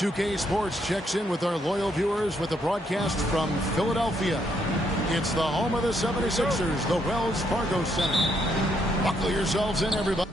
2K Sports checks in with our loyal viewers with a broadcast from Philadelphia. It's the home of the 76ers, the Wells Fargo Center. Buckle yourselves in, everybody.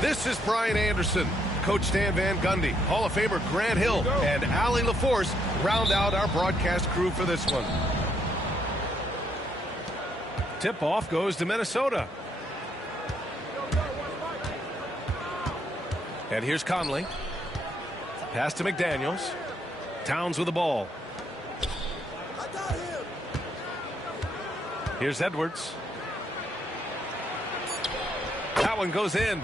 This is Brian Anderson. Coach Stan Van Gundy, Hall of Famer Grant Hill, and Allie LaForce round out our broadcast crew for this one. Tip-off goes to Minnesota. And here's Conley. Pass to McDaniels. Towns with the ball. Here's Edwards. That one goes in.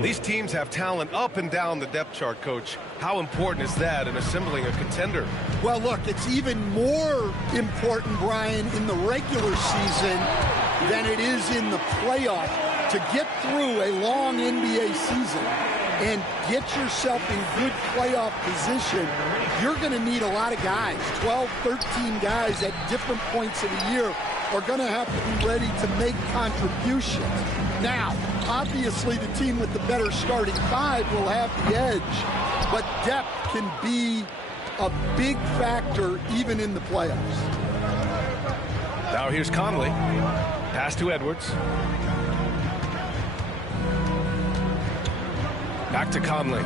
These teams have talent up and down the depth chart, Coach. How important is that in assembling a contender? Well, look, it's even more important, Brian, in the regular season than it is in the playoff. To get through a long NBA season and get yourself in good playoff position, you're going to need a lot of guys. 12, 13 guys at different points of the year are going to have to be ready to make contributions. Now, obviously, the team with the better starting five will have the edge, but depth can be a big factor even in the playoffs. Now here's Conley. Pass to Edwards. Back to Conley.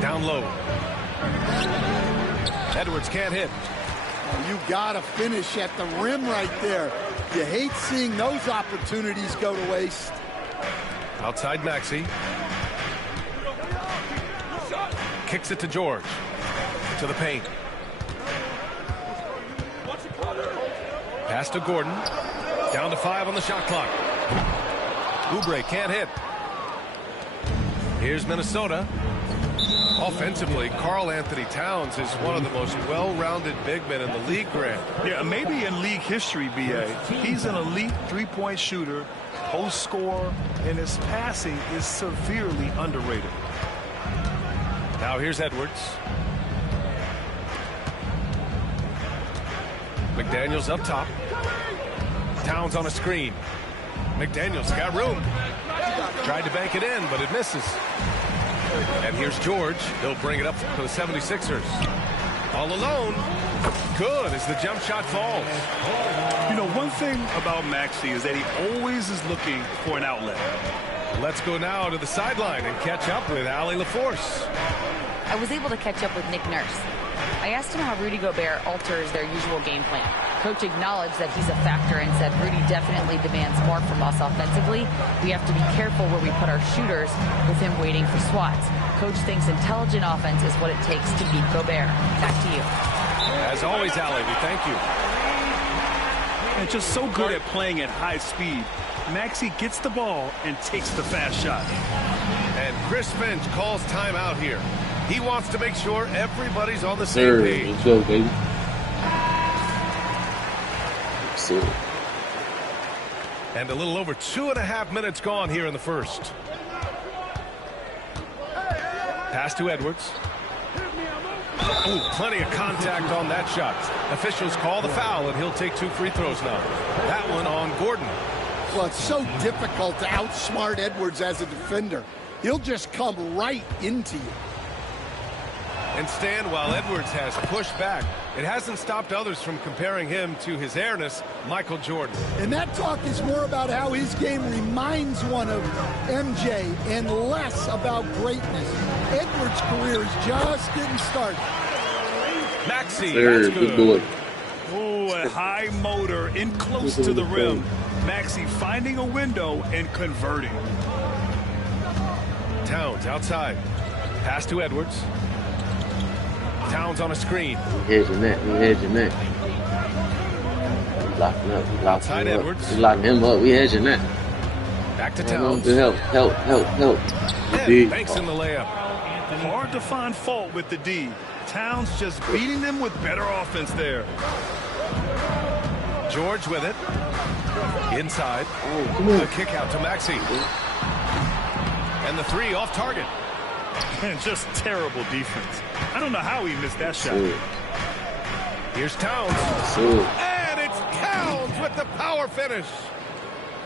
Down low. Edwards can't hit. You got to finish at the rim right there. You hate seeing those opportunities go to waste. Outside Maxey. Kicks it to George. To the paint. Pass to Gordon. Down to 5 on the shot clock. Oubre can't hit. Here's Minnesota. Offensively, Karl Anthony Towns is one of the most well-rounded big men in the league, Grant. Yeah, maybe in league history, B.A. He's an elite three-point shooter, post scorer, and his passing is severely underrated. Now here's Edwards. McDaniels up top. Towns on a screen. McDaniels got room. Tried to bank it in, but it misses. And here's George. He'll bring it up for the 76ers. All alone. Good as the jump shot falls. You know, one thing about Maxey is that he always is looking for an outlet. Let's go now to the sideline and catch up with Allie LaForce. I was able to catch up with Nick Nurse. I asked him how Rudy Gobert alters their usual game plan. Coach acknowledged that he's a factor and said Rudy definitely demands more from us offensively. We have to be careful where we put our shooters with him waiting for swats. Coach thinks intelligent offense is what it takes to beat Gobert. Back to you. As always, Allie, we thank you. And just so good at playing at high speed. Maxey gets the ball and takes the fast shot. And Chris Finch calls timeout here. He wants to make sure everybody's on the same page. Let's go, baby. And a little over 2.5 minutes gone here in the first. Pass to Edwards. Ooh, plenty of contact on that shot. Officials call the foul, and he'll take 2 free throws now. That one on Gordon. Well, it's so difficult to outsmart Edwards as a defender. He'll just come right into you. and stand while Edwards has pushed back. It hasn't stopped others from comparing him to his airness, Michael Jordan. And that talk is more about how his game reminds one of MJ and less about greatness. Edwards' career is just getting started. Maxey, that's good. Oh, a high motor in close to the rim. Maxey finding a window and converting. Towns outside. Pass to Edwards. Towns on a screen. Hedging that. We hedging that. We locking up. We locking Outside him Edwards. up. We locking him up. We hedging that. Back to Towns. Help. And banks in the layup. Hard to find fault with the D. Towns just beating them with better offense there. George with it. Inside. The kick out to Maxey. And the three off target. And just terrible defense. I don't know how he missed that shot. Here's Towns. And it's Towns with the power finish.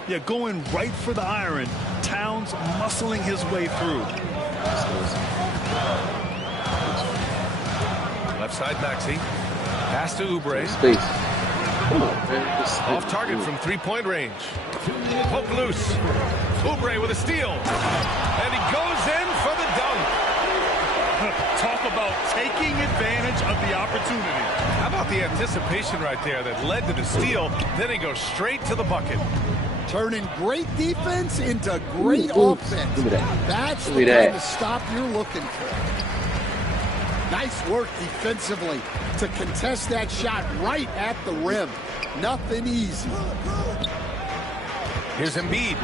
Yeah, going right for the iron. Towns muscling his way through. Left side Maxey. Pass to Oubre. Space. Come on, man. Off target from three-point range. Poke loose. Oubre with a steal. And he goes in for the dunk. Talk about taking advantage of the opportunity. How about the anticipation right there that led to the steal? Then he goes straight to the bucket. Turning great defense into great offense. That's the kind of stop you're looking for. Nice work defensively to contest that shot right at the rim. Nothing easy. Here's Embiid.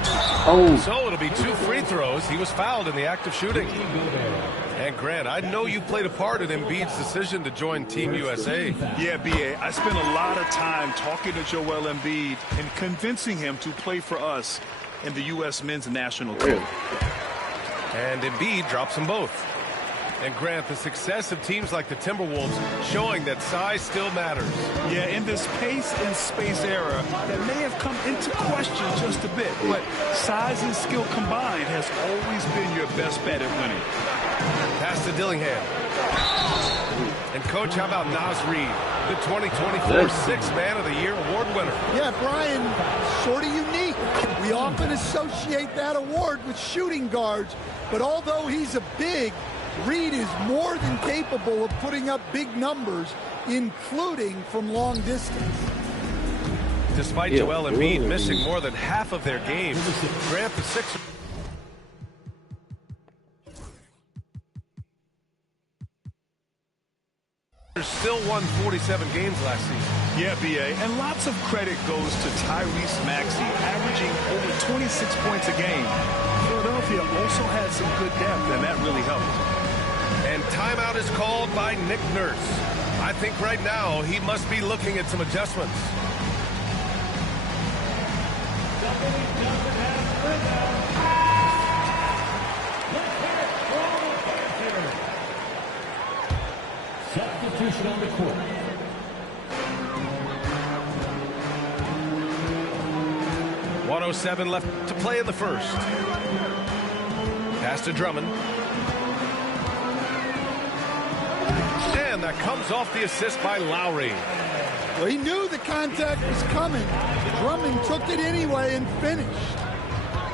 So it'll be 2 free throws. He was fouled in the act of shooting. And Grant, I know you played a part in Embiid's decision to join Team USA. Yeah, B.A., I spent a lot of time talking to Joel Embiid and convincing him to play for us in the U.S. men's national team. And Embiid drops them both. And Grant, the success of teams like the Timberwolves showing that size still matters. Yeah, in this pace and space era, that may have come into question just a bit, but size and skill combined has always been your best bet at winning. Pass to Dillingham. And coach, how about Naz Reid, the 2024 Sixth Man of the Year award winner? Yeah, Brian, sort of unique. We often associate that award with shooting guards, but although he's a big, Reid is more than capable of putting up big numbers, including from long distance. Despite Joel Embiid missing more than half of their games, Grant, the Sixers still won 47 games last season. Yeah, B.A., and lots of credit goes to Tyrese Maxey, averaging over 26 points a game. Philadelphia also had some good depth, and that really helped. And timeout is called by Nick Nurse. I think right now he must be looking at some adjustments. Substitution on the court. .107 left to play in the first. Pass to Drummond. And that comes off the assist by Lowry. Well, he knew the contact was coming. Drummond took it anyway and finished.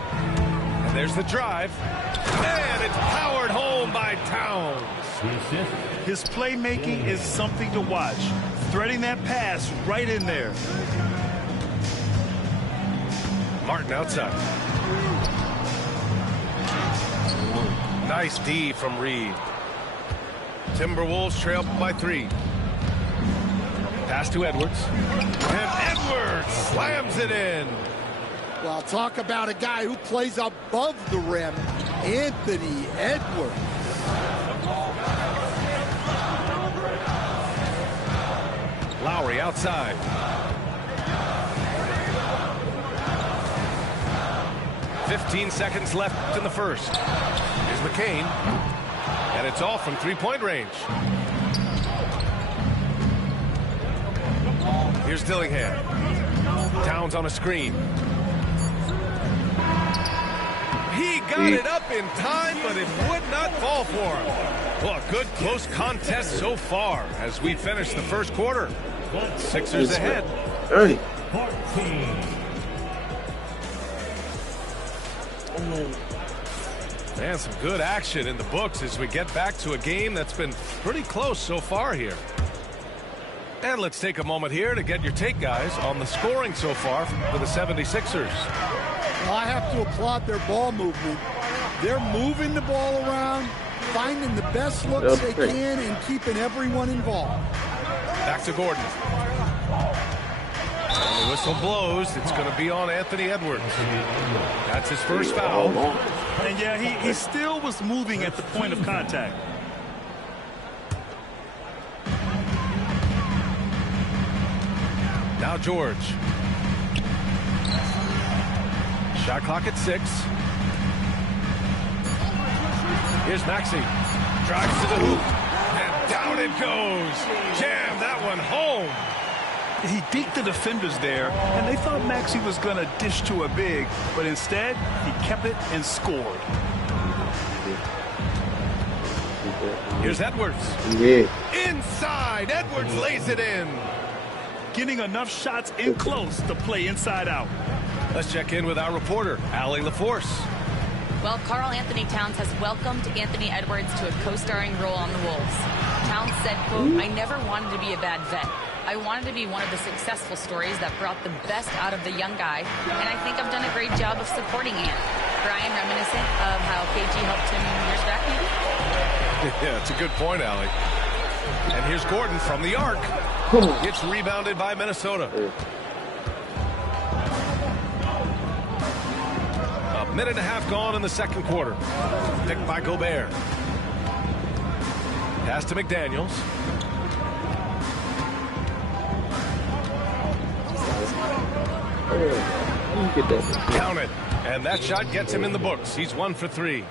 And there's the drive. And it's powered home by Towns. His playmaking is something to watch. Threading that pass right in there. Martin outside. Nice D from Reid. Timberwolves trail by 3. Pass to Edwards. And Edwards slams it in. Well, talk about a guy who plays above the rim. Anthony Edwards. Lowry outside. .15 seconds left in the first. Here's McCain. And it's off from three-point range. Here's Dillingham. Towns on a screen. he got it up in time, but it would not fall for him. Well, a good close contest so far as we finish the first quarter. Sixers ahead. 30. And some good action in the books as we get back to a game that's been pretty close so far here. And let's take a moment here to get your take, guys, on the scoring so far for the 76ers. Well, I have to applaud their ball movement. They're moving the ball around, finding the best looks they can, and keeping everyone involved. Back to Gordon. And the whistle blows. It's going to be on Anthony Edwards. That's his first foul. And yeah, he still was moving at the point of contact. Now George. Shot clock at 6. Here's Maxey. Drives to the hoop. And down it goes. Jam that one home. He beat the defenders there, and they thought Maxey was going to dish to a big, but instead, he kept it and scored. Here's Edwards. Yeah. Inside. Edwards lays it in. Getting enough shots in close to play inside out. Let's check in with our reporter, Allie LaForce. Well, Karl Anthony Towns has welcomed Anthony Edwards to a co-starring role on the Wolves. Towns said, quote, "I never wanted to be a bad vet. I wanted to be one of the successful stories that brought the best out of the young guy, and I think I've done a great job of supporting Ant." Brian, reminiscent of how KG helped him years back, maybe? Yeah, it's a good point, Allie. And here's Gordon from the arc. Gets rebounded by Minnesota. A minute and a half gone in the second quarter. Picked by Gobert. Pass to McDaniels. Count it. And that shot gets him in the books. He's 1 for 3.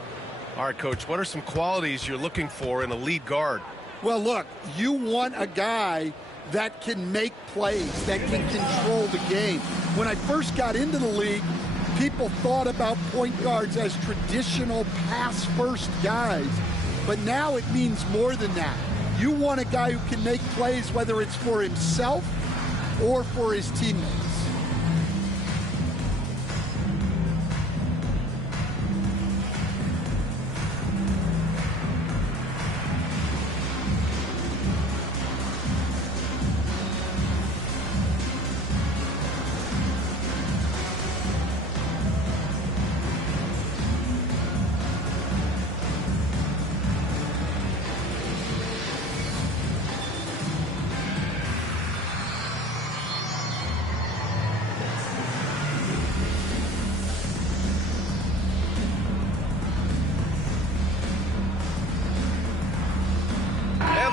All right, Coach, what are some qualities you're looking for in a lead guard? Well, look, you want a guy that can make plays, that can control the game. When I first got into the league, people thought about point guards as traditional pass-first guys. But now it means more than that. You want a guy who can make plays, whether it's for himself or for his teammates.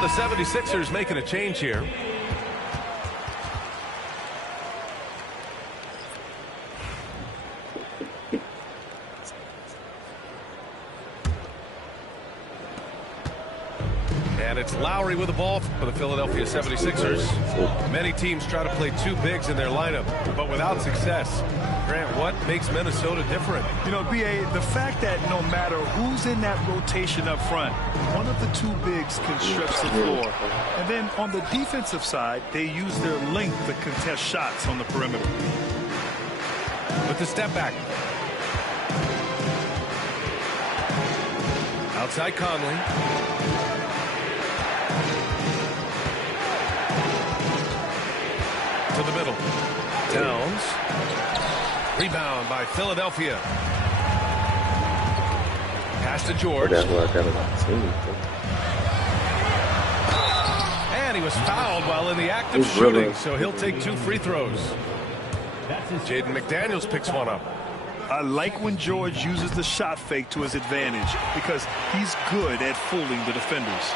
The 76ers making a change here. And it's Lowry with the ball for the Philadelphia 76ers. Many teams try to play two bigs in their lineup, but without success. Grant, what makes Minnesota different? You know, B.A., the fact that no matter who's in that rotation up front, one of the two bigs can stretch the floor. And then on the defensive side, they use their length to contest shots on the perimeter. With the step back. Outside Conley. To the middle. Towns. Rebound by Philadelphia. Pass to George. And he was fouled while in the act of shooting, so he'll take 2 free throws. Jaden McDaniels picks one up. I like when George uses the shot fake to his advantage because he's good at fooling the defenders.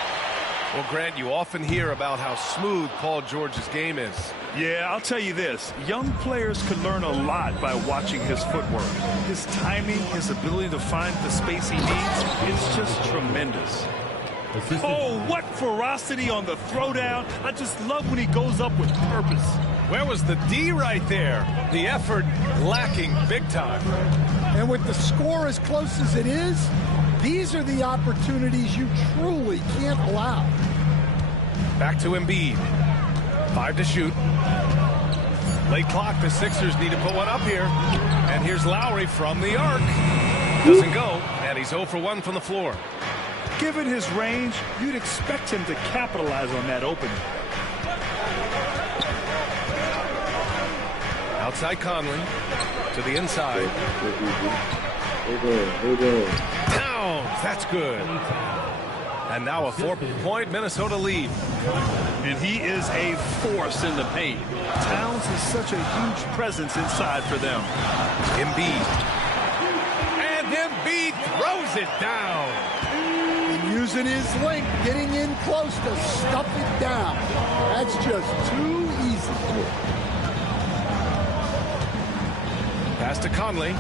Well, Grant, you often hear about how smooth Paul George's game is. Yeah, I'll tell you this. Young players can learn a lot by watching his footwork. His timing, his ability to find the space he needs, it's just tremendous. Oh, what ferocity on the throwdown. I just love when he goes up with purpose. Where was the D right there? The effort lacking big time. And with the score as close as it is, these are the opportunities you truly can't allow. Back to Embiid. 5 to shoot. Late clock, the Sixers need to put one up here. And here's Lowry from the arc. Doesn't go, and he's 0 for 1 from the floor. Given his range, you'd expect him to capitalize on that opening. Outside Conley to the inside. Towns, that's good. And now a 4-point Minnesota lead. And he is a force in the paint. Towns is such a huge presence inside for them. Embiid. And Embiid throws it down. And using his length, getting in close to stuff it down. That's just too easy. Pass to Conley.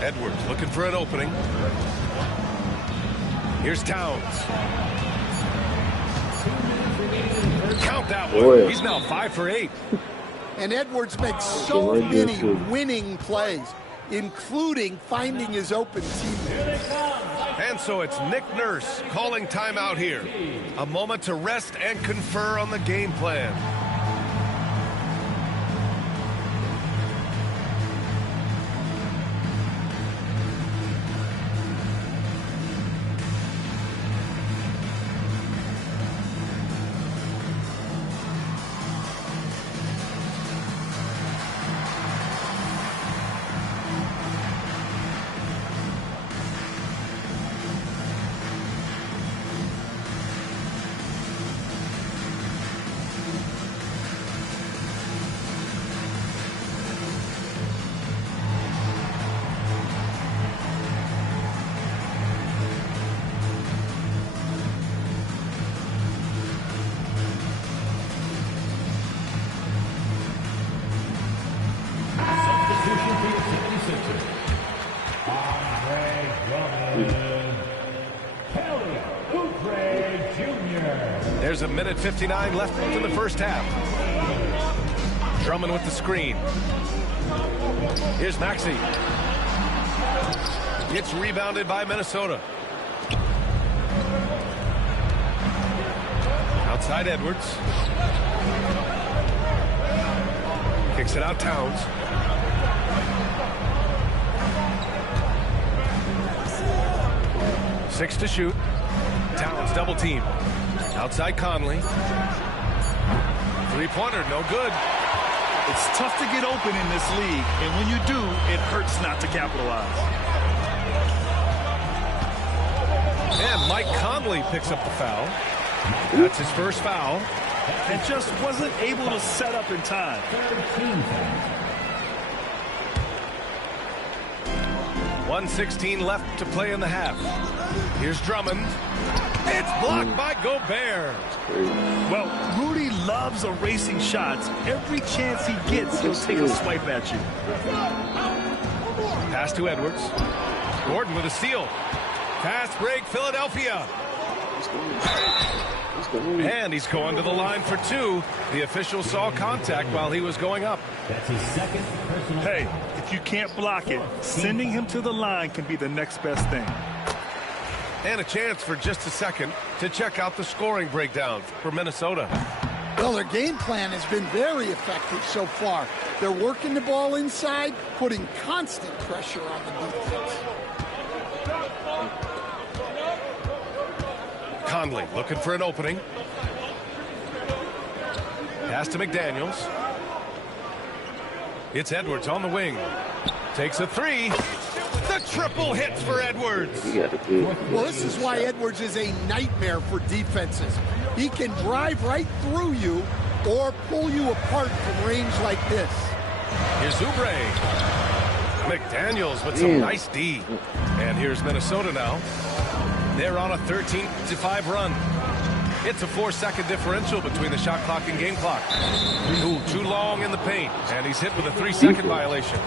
Edwards looking for an opening. Here's Towns. Count that one. Boy. He's now 5 for 8. And Edwards makes so many winning plays, including finding his open teammate. And so it's Nick Nurse calling timeout here. A moment to rest and confer on the game plan. There's a minute 59 left in the first half. Drummond with the screen. Here's Maxey. It's rebounded by Minnesota. Outside Edwards. Kicks it out Towns. Six to shoot. Towns double team. Outside Conley. Three-pointer, no good. It's tough to get open in this league, and when you do, it hurts not to capitalize. And Mike Conley picks up the foul. That's his first foul. And just wasn't able to set up in time. .116 left to play in the half. Here's Drummond. It's blocked by Gobert. Well, Rudy loves erasing shots. Every chance he gets, he'll take a swipe at you. Pass to Edwards. Gordon with a steal. Fast break, Philadelphia. And he's going to the line for two. The official saw contact while he was going up. That's his second personal. Hey, if you can't block it, sending him to the line can be the next best thing. And a chance for just a second to check out the scoring breakdown for Minnesota. Well, their game plan has been very effective so far. They're working the ball inside, putting constant pressure on the defense. Conley looking for an opening. Pass to McDaniels. It's Edwards on the wing. Takes a three. The triple hits for Edwards. Well, this is why Edwards is a nightmare for defenses. He can drive right through you or pull you apart from range like this. Here's Oubre. McDaniels with some nice D. And here's Minnesota now. They're on a 13-5 run. It's a 4-second differential between the shot clock and game clock. Ooh, too long in the paint. And he's hit with a 3-second violation.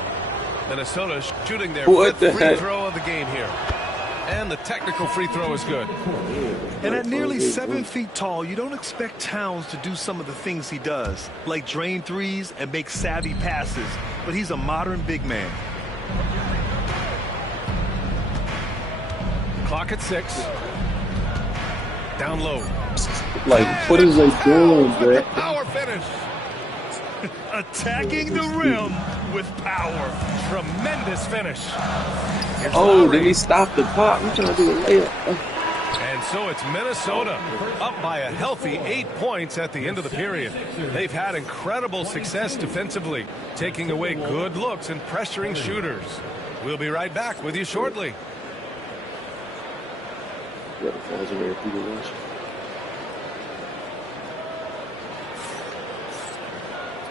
Minnesota shooting their fifth free throw of the game here. And the technical free throw is good. And at nearly 7 feet tall, you don't expect Towns to do some of the things he does, like drain threes and make savvy passes. But he's a modern big man. Clock at 6. Down low. Like, what is they doing, bro? Power finish. Attacking the rim with power. Tremendous finish. Here's Oh, Lowry. did he stop the pop? I'm trying to do a layup. And so it's Minnesota up by a healthy 8 points at the end of the period. They've had incredible success defensively, taking away good looks and pressuring shooters. We'll be right back with you shortly.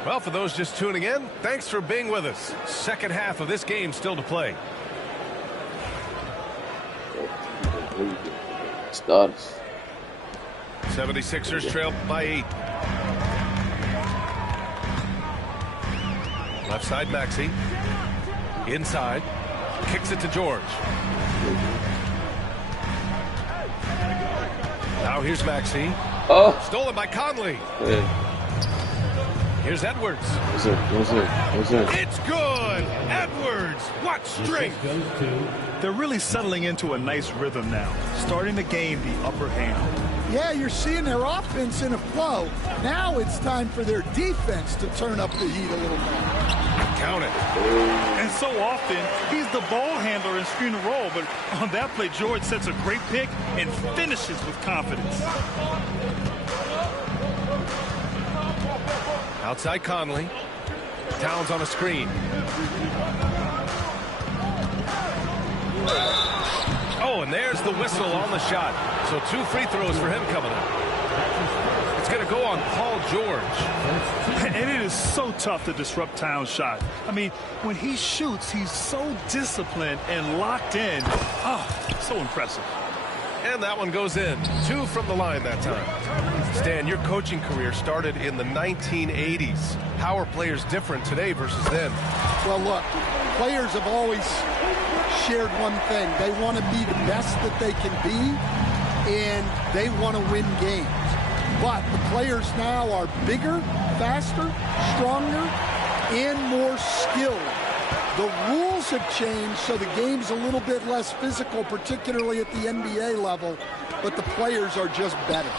Well, for those just tuning in, thanks for being with us. Second half of this game still to play. Starts. 76ers trail by 8. Left side Maxey. Inside. Kicks it to George. Now here's Maxey. Oh. Stolen by Conley. Yeah. Here's Edwards. What's up? It's good. Edwards. What strength. They're really settling into a nice rhythm now, starting to gain the upper hand. Yeah, you're seeing their offense in a flow. Now it's time for their defense to turn up the heat a little more. Count it. And so often, he's the ball handler in screen and roll, but on that play, George sets a great pick and finishes with confidence. Outside Conley. Towns on a screen. Oh, and there's the whistle on the shot. So 2 free throws for him coming up. It's going to go on Paul George. And it is so tough to disrupt Towns' shot. I mean, when he shoots, he's so disciplined and locked in. Oh, so impressive. And that one goes in. 2 from the line that time. Stan, your coaching career started in the 1980s. How are players different today versus then? Well, look, players have always shared one thing. They want to be the best that they can be, and they want to win games. But the players now are bigger, faster, stronger, and more skilled. The rules have changed, so the game's a little bit less physical, particularly at the NBA level, but the players are just better.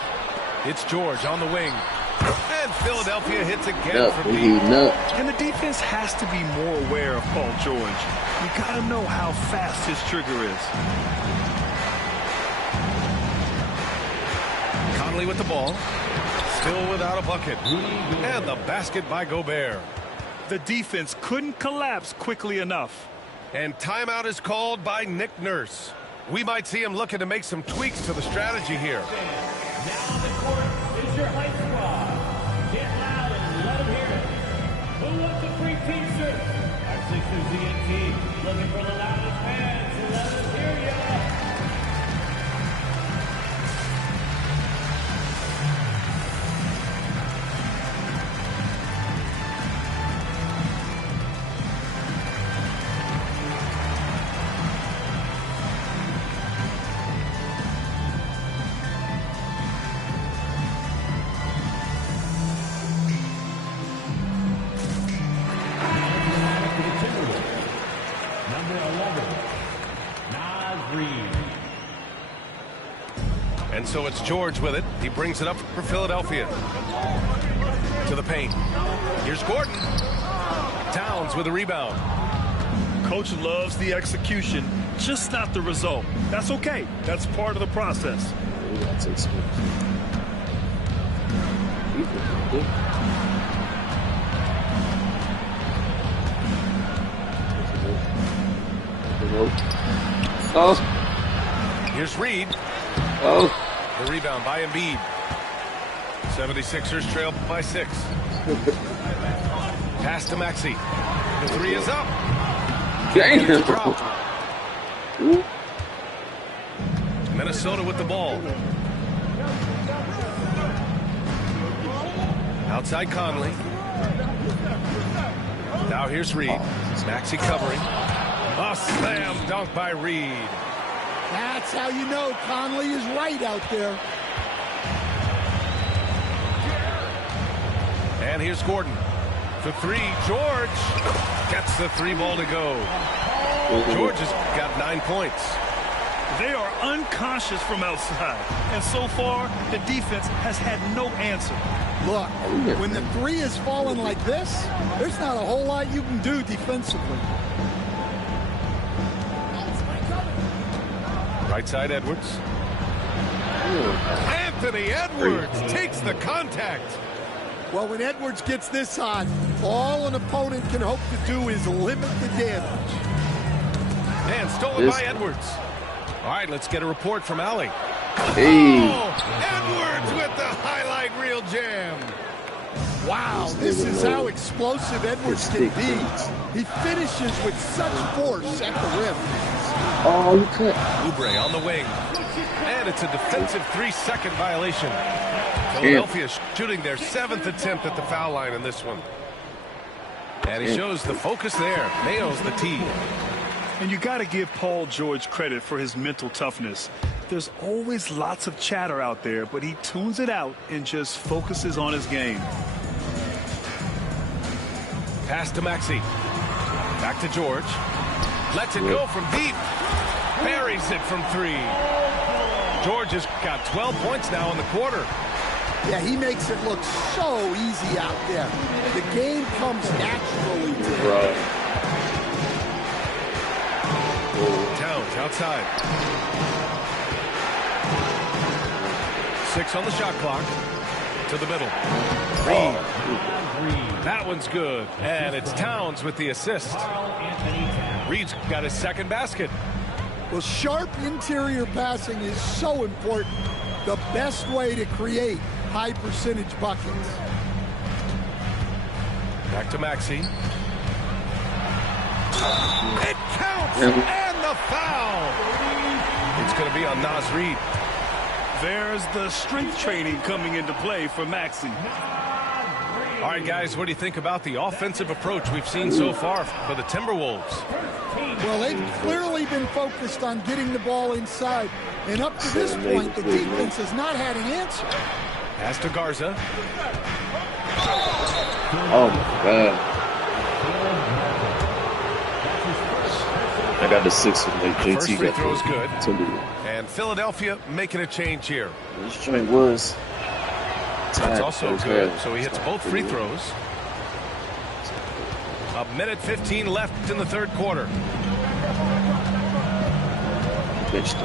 It's George on the wing. And Philadelphia hits again Up, from we deep. heating up. And the defense has to be more aware of Paul George. You got to know how fast his trigger is. Conley with the ball. Still without a bucket. And the basket by Gobert. The defense couldn't collapse quickly enough. And timeout is called by Nick Nurse. We might see him looking to make some tweaks to the strategy here. Now on the court is your hype squad. Get loud and let them hear it. Who wants a free t-shirt? Our Sixers ENT looking for the loudest fans. Let us hear ya. And so it's George with it. He brings it up for Philadelphia. To the paint. Here's Gordon. Towns with a rebound. Coach loves the execution, just not the result. That's okay. That's part of the process. Oh. Here's Reed. Oh. The rebound by Embiid. 76ers trail by 6. Pass to Maxey. The 3 is up. Damn. Drop. Minnesota with the ball. Outside Conley. Now here's Reed. Maxey covering. A slam dunk by Reed. That's how you know Conley is right out there. And here's Gordon. For three, George gets the three ball to go. George has got 9 points. They are unconscious from outside, and so far the defense has had no answer. Look, when the three is falling like this, there's not a whole lot you can do defensively. Right side, Edwards. Anthony Edwards takes the contact. Well, when Edwards gets this hot, all an opponent can hope to do is limit the damage. And stolen by Edwards. All right, let's get a report from Allie. Hey. Oh, Edwards with the highlight reel jam. Wow, this is how explosive Edwards can be. He finishes with such force at the rim. Oh, you cut. Oubre on the wing. And it's a defensive 3-second violation. Philadelphia shooting their 7th attempt at the foul line in this one. And he shows the focus there. Nails the tee. And you got to give Paul George credit for his mental toughness. There's always lots of chatter out there, but he tunes it out and just focuses on his game. Pass to Maxey. Back to George. Lets it go from deep. Buries it from three. George has got 12 points now in the quarter. Yeah, he makes it look so easy out there. The game comes naturally to him. Right. Towns outside. 6 on the shot clock. To the middle. Reed. That one's good. And it's Towns with the assist. Reed's got his second basket. Well, sharp interior passing is so important. The best way to create high percentage buckets. Back to Maxey. It counts! And the foul! It's going to be on Naz Reid. There's the strength training coming into play for Maxey. All right, guys, what do you think about the offensive approach we've seen so far for the Timberwolves? Well, they've clearly been focused on getting the ball inside. And up to this point, the defense has not had an answer. Pass to Garza. Oh, my God. I got the 6 from like JT. First free throw is good. Timberwolves. And Philadelphia making a change here. This joint was That's also good. So he hits both free throws. A minute 15 left in the third quarter.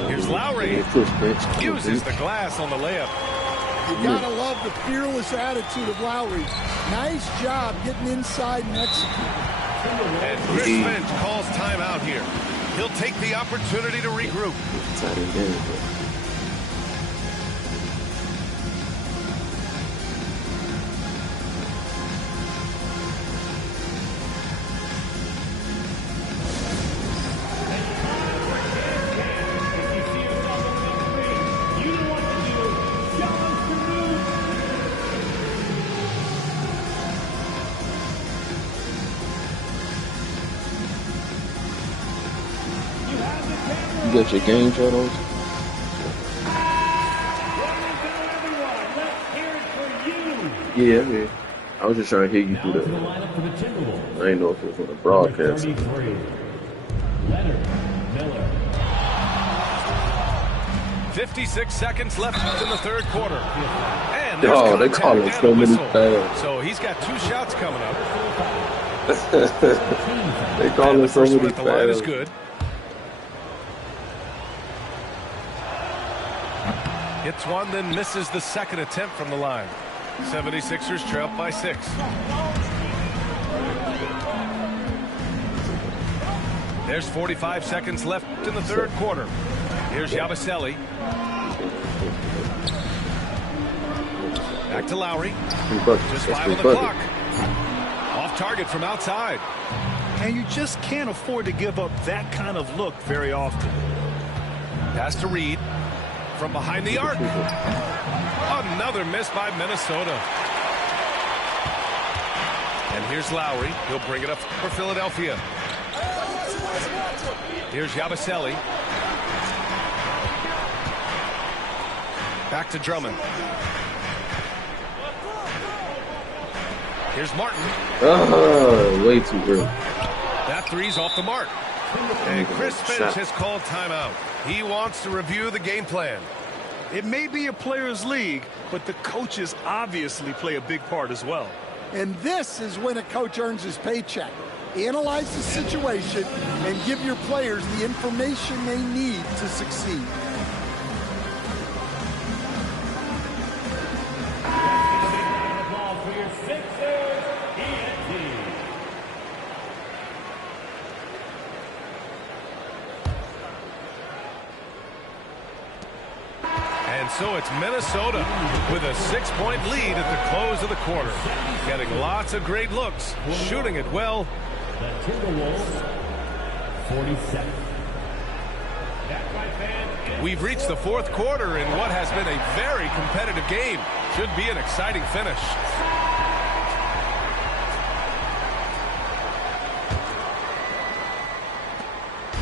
Here's Lowry. Uses the glass on the layup. You gotta love the fearless attitude of Lowry. Nice job getting inside and executing. And Chris Finch calls timeout here. He'll take the opportunity to regroup. You got your game shadows? Yeah, I'm here. I was just trying to hear you through that. I didn't know if it was on the broadcast. 56 seconds left in the third quarter. And oh, they call him so many fouls. So he's got 2 shots coming up. They call him so many fouls. The line is fouls. good. Hits one, then misses the second attempt from the line. 76ers trail by 6. There's 45 seconds left in the third quarter. Here's Yabusele. Back to Lowry. Just 5 on the clock. Off target from outside. And you just can't afford to give up that kind of look very often. Pass to Reed. From behind the arc. Another miss by Minnesota. And here's Lowry. He'll bring it up for Philadelphia. Here's Yabusele. Back to Drummond. Here's Martin. Way too early. That three's off the mark. And Chris Finch has called timeout. He wants to review the game plan. It may be a players' league, but the coaches obviously play a big part as well. And this is when a coach earns his paycheck. Analyze the situation and give your players the information they need to succeed. Applause for your Sixers, ENT. And so it's Minnesota with a 6-point lead at the close of the quarter. Getting lots of great looks, shooting it well. The Timberwolves, 47. That's right, fans. We've reached the fourth quarter in what has been a very competitive game. Should be an exciting finish.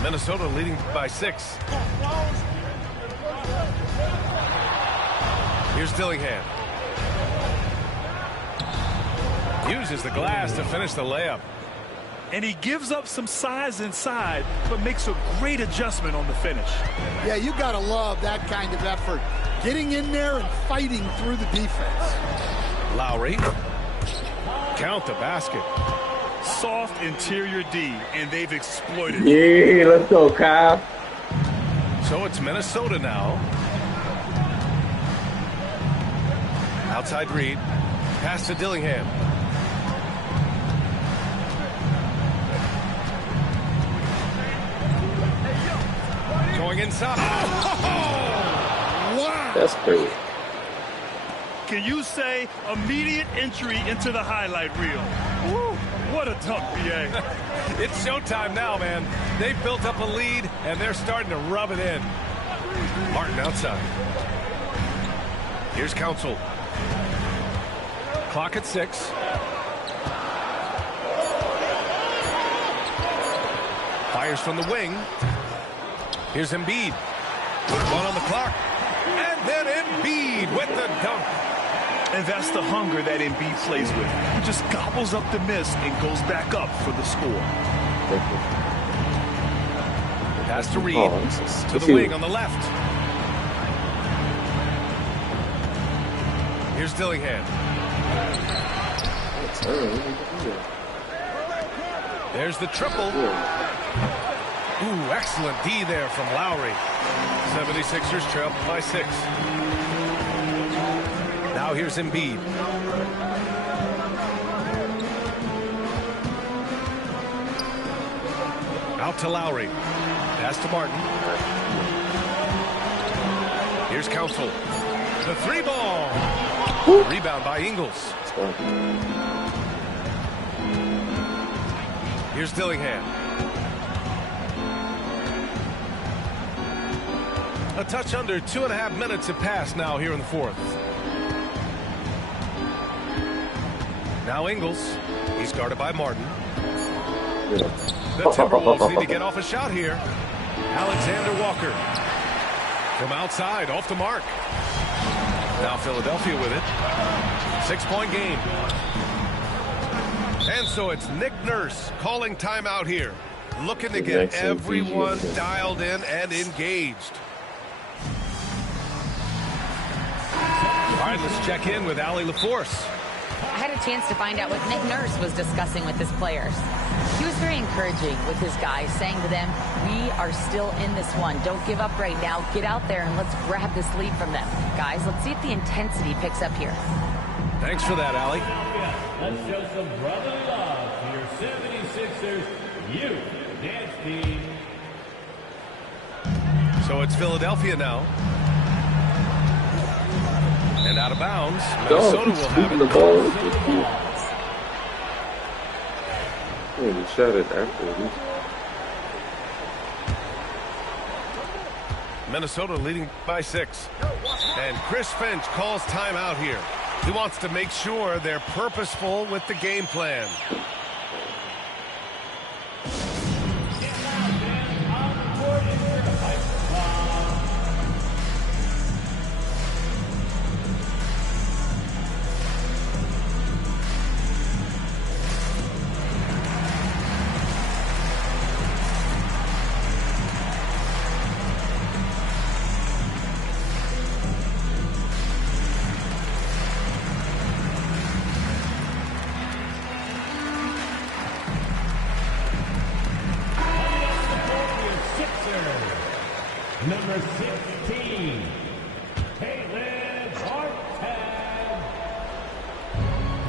Minnesota leading by 6. Here's Dillingham. Uses the glass to finish the layup. And he gives up some size inside, but makes a great adjustment on the finish. Yeah, you got to love that kind of effort. Getting in there and fighting through the defense. Lowry. Count the basket. Soft interior D, and they've exploited it. Yeah, let's go, Kyle. So it's Minnesota now. Outside Reed. Pass to Dillingham. Going inside. Wow. That's crazy. Can you say immediate entry into the highlight reel? Woo, what a dunk, BA. It's showtime now, man. They've built up a lead, and they're starting to rub it in. Martin outside. Here's Council. Clock at 6. Fires from the wing. Here's Embiid. With 1 on the clock. And then Embiid with the dunk. And that's the hunger that Embiid plays with. He just gobbles up the miss and goes back up for the score. Pass to Reed. To the wing on the left. Here's Dillingham. There's the triple. Ooh, excellent D there from Lowry. 76ers trail by 6. Now here's Embiid. Out to Lowry. Pass to Martin. Here's Council. The 3-ball. Rebound by Ingles. Here's Dillingham. A touch under 2.5 minutes have passed now here in the fourth. Now Ingles. He's guarded by Martin. The Timberwolves need to get off a shot here. Alexander Walker. From outside, off the mark. Now Philadelphia with it. 6-point game. And so it's Nick Nurse calling timeout here. Looking to get everyone dialed in and engaged. All right, let's check in with Allie LaForce. I had a chance to find out what Nick Nurse was discussing with his players. He was very encouraging with his guys, saying to them, we are still in this one. Don't give up right now. Get out there and let's grab this lead from them. Guys, let's see if the intensity picks up here. Thanks for that, Allie. Let's show some brotherly love to your 76ers youth dance team. So it's Philadelphia now. And out of bounds. Minnesota will have it. The ball. Oh, he shot it after this. Minnesota leading by 6. And Chris Finch calls timeout here. He wants to make sure they're purposeful with the game plan.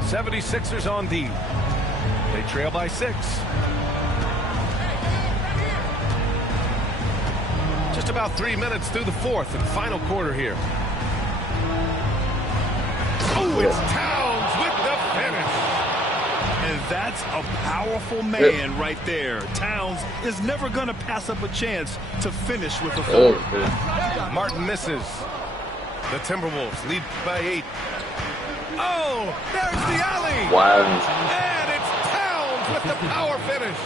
76ers on D. They trail by 6. Just about 3 minutes through the fourth and final quarter here. Oh, it's Towns with the finish. And that's a powerful man right there. Towns is never going to pass up a chance to finish with a four. Martin misses. The Timberwolves lead by 8. Oh, there's the alley. Wow. And it's Towns with the power finish.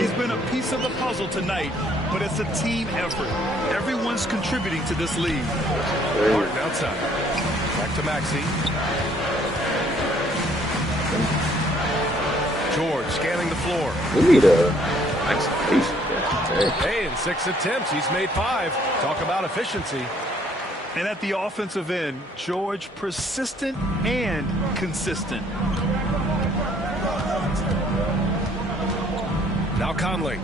He's been a piece of the puzzle tonight, but it's a team effort. Everyone's contributing to this lead. Martin outside. Back to Maxey. George scanning the floor. We need a execution. Hey, in 6 attempts, he's made 5. Talk about efficiency. And at the offensive end, George persistent and consistent. Now Conley.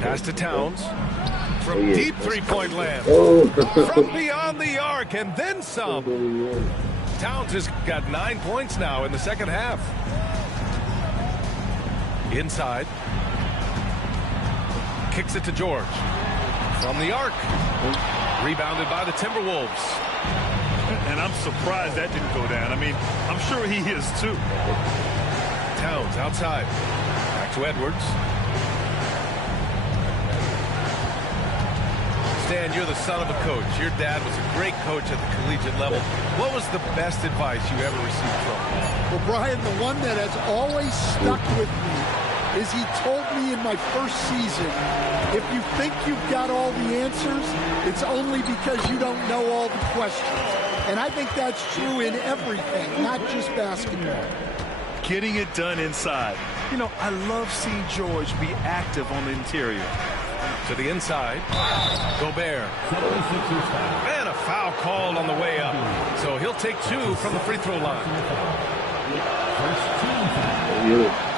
Pass to Towns. From deep three-point land. From beyond the arc and then some. Towns has got 9 points now in the second half. Inside. Kicks it to George. From the arc. Rebounded by the Timberwolves. And I'm surprised that didn't go down. I mean, I'm sure he is too. Towns outside. Back to Edwards. Stan, you're the son of a coach. Your dad was a great coach at the collegiate level. What was the best advice you ever received from him? Well, Brian, the one that has always stuck with me is he told me in my first season, if you think you've got all the answers, it's only because you don't know all the questions. And I think that's true in everything, not just basketball. Getting it done inside. You know, I love seeing George be active on the interior. To the inside. Gobert. And a foul called on the way up. So he'll take 2 from the free throw line.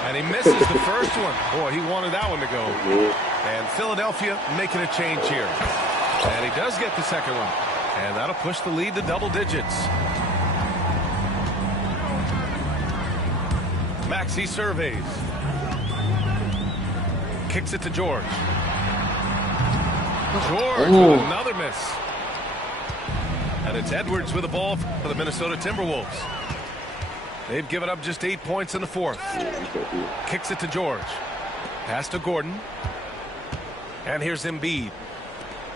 And he misses the first one. Boy, he wanted that one to go. And Philadelphia making a change here. And he does get the second one. And that'll push the lead to double digits. Maxey surveys. Kicks it to George. George with another miss. And it's Edwards with the ball for the Minnesota Timberwolves. They've given up just 8 points in the fourth. Kicks it to George. Pass to Gordon. And here's Embiid.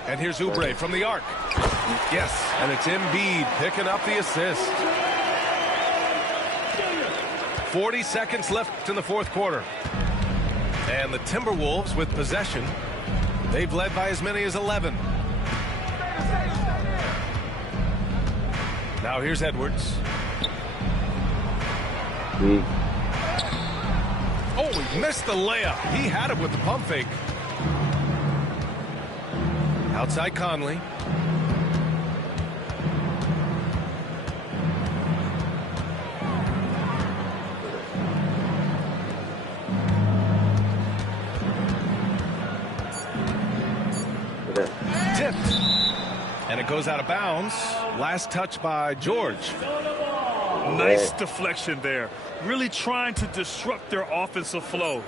And here's Oubre from the arc. Yes, and it's Embiid picking up the assist. 40 seconds left in the fourth quarter. And the Timberwolves with possession. They've led by as many as 11. Now here's Edwards. Oh, he missed the layup. He had it with the pump fake. Outside Conley. Tipped. And it goes out of bounds. Last touch by George. Nice deflection there. Really trying to disrupt their offensive flow.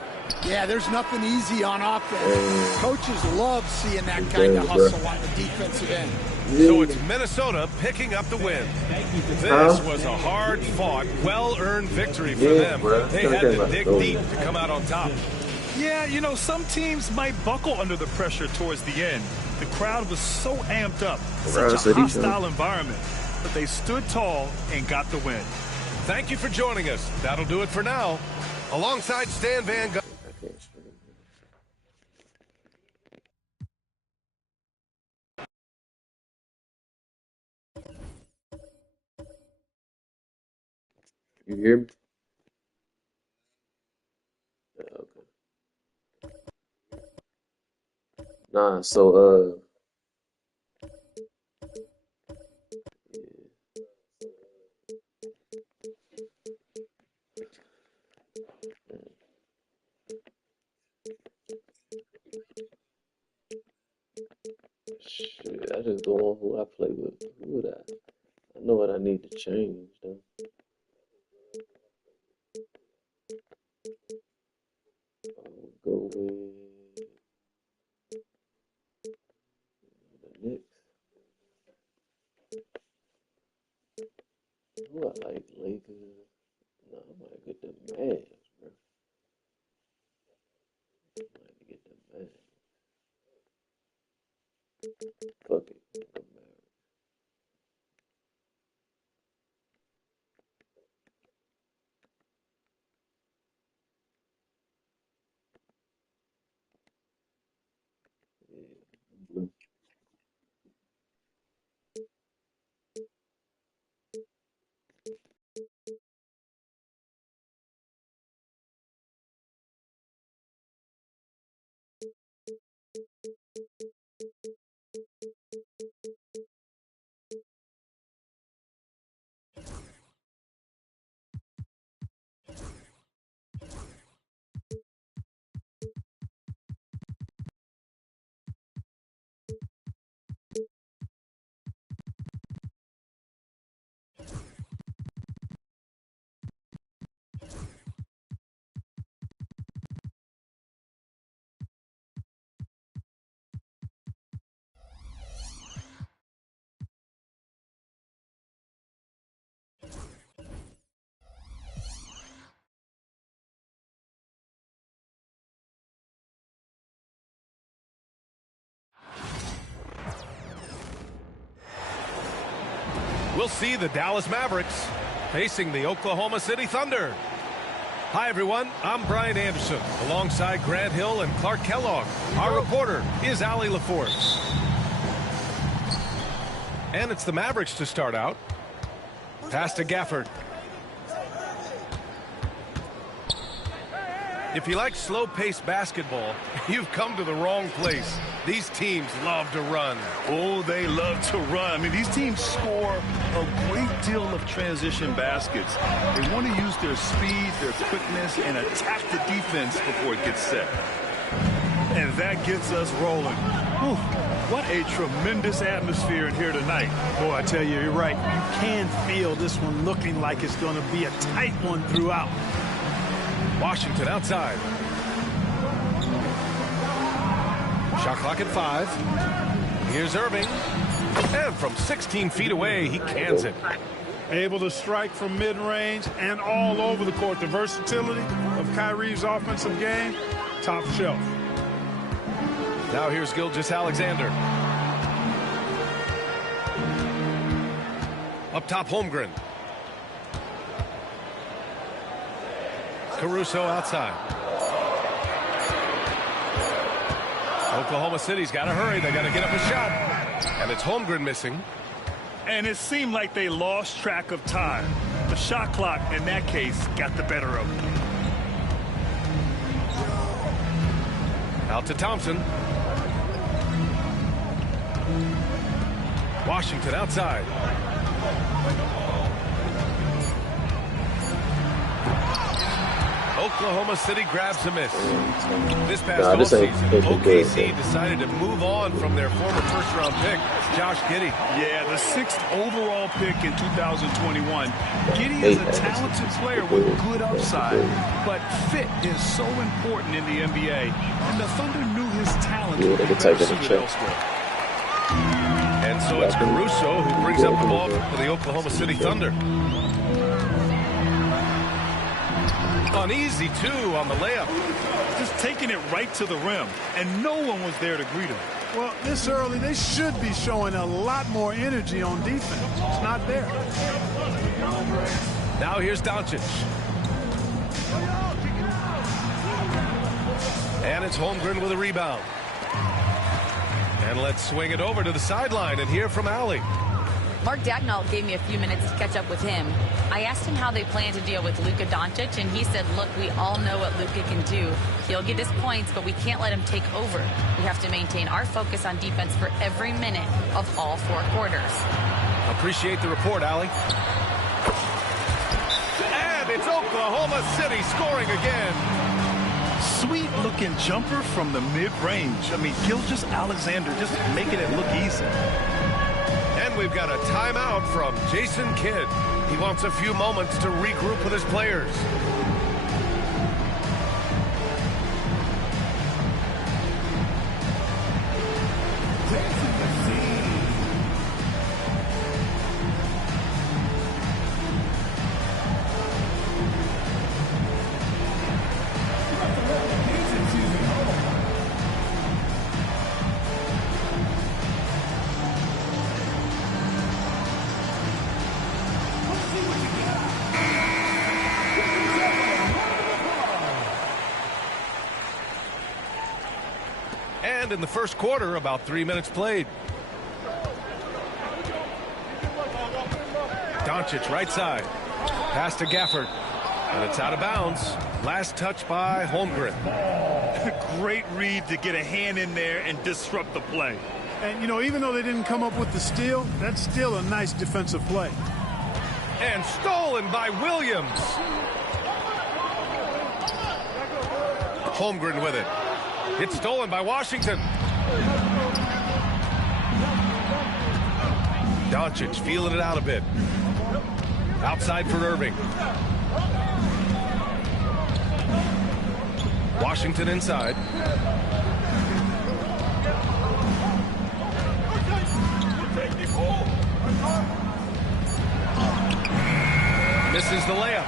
Yeah, there's nothing easy on offense. Coaches love seeing that kind of hustle on the defensive end. So it's Minnesota picking up the win. This was a hard-fought, well-earned victory for them. They had to dig deep to come out on top. Yeah, you know, some teams might buckle under the pressure towards the end. The crowd was so amped up, such a hostile environment. But they stood tall and got the win. Thank you for joining us. That'll do it for now. Alongside Stan Van Gundy. You hear me? Yeah, okay. Nah, so shit, I just go on who I play with. Who would I know what I need to change though. What, like Lakers? No, I might get the Mavs, bro. I might get the Mavs. Fuck it, get the Mavs. Yeah, blue. We'll see the Dallas Mavericks facing the Oklahoma City Thunder. Hi, everyone. I'm Brian Anderson, alongside Grant Hill and Clark Kellogg. Our reporter is Allie LaForce. And it's the Mavericks to start out. Pass to Gafford. If you like slow-paced basketball, you've come to the wrong place. These teams love to run. Oh, they love to run. I mean, these teams score a great deal of transition baskets. They want to use their speed, their quickness, and attack the defense before it gets set. And that gets us rolling. Whew, what a tremendous atmosphere in here tonight. Boy, I tell you, you're right. You can feel this one looking like it's going to be a tight one throughout. Washington outside. Shot clock at 5. Here's Irving. And from 16 feet away, he cans it. Able to strike from mid-range and all over the court. The versatility of Kyrie's offensive game, top shelf. Now here's Gilgeous-Alexander. Up top, Holmgren. Caruso outside. Oklahoma City's got to hurry. They got to get up a shot. And it's Holmgren missing. And it seemed like they lost track of time. The shot clock, in that case, got the better of them. Out to Thompson. Washington outside. Oklahoma City grabs a miss. This past offseason, OKC decided to move on from their former first-round pick, Josh Giddey. Yeah, the 6th overall pick in 2021. Giddey is a talented player with good upside, but fit is so important in the NBA, and the Thunder knew his talent would be better suited elsewhere. And so it's Caruso who brings up the ball for the Oklahoma City Thunder. Uneasy, too, on the layup. Just taking it right to the rim, and no one was there to greet him. Well, this early, they should be showing a lot more energy on defense. It's not there. Now here's Doncic. And it's Holmgren with a rebound. And let's swing it over to the sideline and hear from Allie. Mark Dagnall gave me a few minutes to catch up with him. I asked him how they plan to deal with Luka Doncic, and he said, look, we all know what Luka can do. He'll get his points, but we can't let him take over. We have to maintain our focus on defense for every minute of all 4 quarters. Appreciate the report, Allie. And it's Oklahoma City scoring again. Sweet-looking jumper from the mid-range. I mean, Gilgeous-Alexander just making it look easy. And we've got a timeout from Jason Kidd. He wants a few moments to regroup with his players. in the first quarter, about 3 minutes played. Doncic right side. Pass to Gafford. And it's out of bounds. Last touch by Holmgren. Great read to get a hand in there and disrupt the play. And, you know, even though they didn't come up with the steal, that's still a nice defensive play. And stolen by Williams. Holmgren with it. It's stolen by Washington. Doncic feeling it out a bit. Outside for Irving. Washington inside. Misses the layup.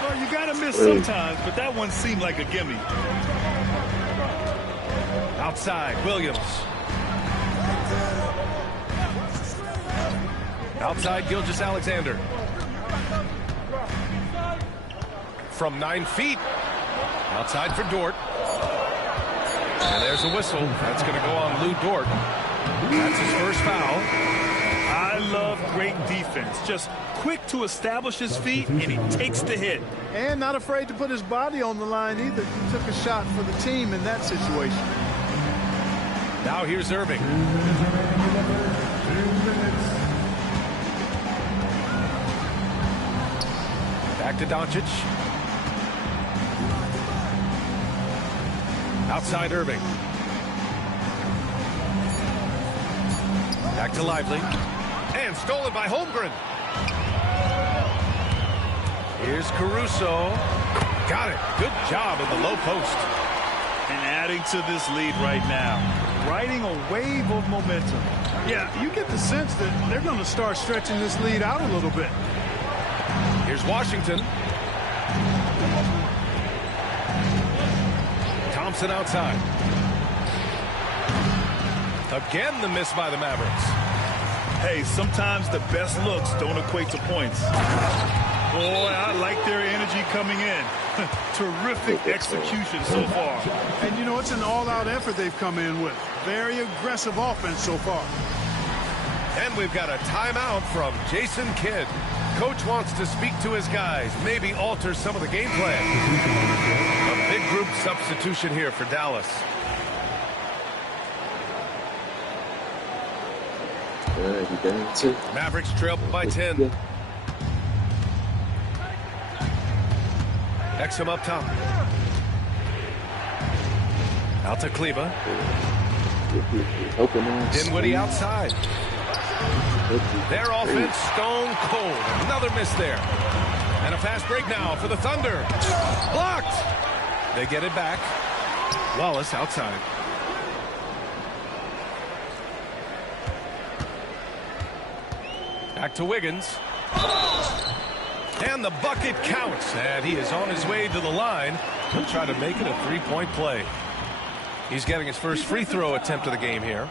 Well, you got to miss sometimes, but that one seemed like a gimme. Outside, Williams. Outside, Gilgeous-Alexander. From 9 feet. Outside for Dort. And there's a whistle. That's going to go on Lou Dort. That's his first foul. I love great defense. Just quick to establish his feet, and he takes the hit. And not afraid to put his body on the line either. He took a shot for the team in that situation. Now here's Irving. Back to Doncic. Outside Irving. Back to Lively. And stolen by Holmgren. Here's Caruso. Got it. Good job in the low post. And adding to this lead right now. Riding a wave of momentum. Yeah, you get the sense that they're going to start stretching this lead out a little bit. Here's Washington. Thompson outside. Again, the miss by the Mavericks. Hey, sometimes the best looks don't equate to points. Boy, I like their energy coming in. Terrific execution so far. And, you know, it's an all-out effort they've come in with. Very aggressive offense so far. And we've got a timeout from Jason Kidd. Coach wants to speak to his guys, maybe alter some of the game plan. A big group substitution here for Dallas. Mavericks trail by 10. Exum up top. Out to Kleba. Dinwiddie outside. Their offense stone cold. Another miss there. And a fast break now for the Thunder. Blocked. They get it back. Wallace outside. Back to Wiggins. And the bucket counts. And he is on his way to the line. He'll try to make it a three-point play. He's getting his first free throw attempt of the game here.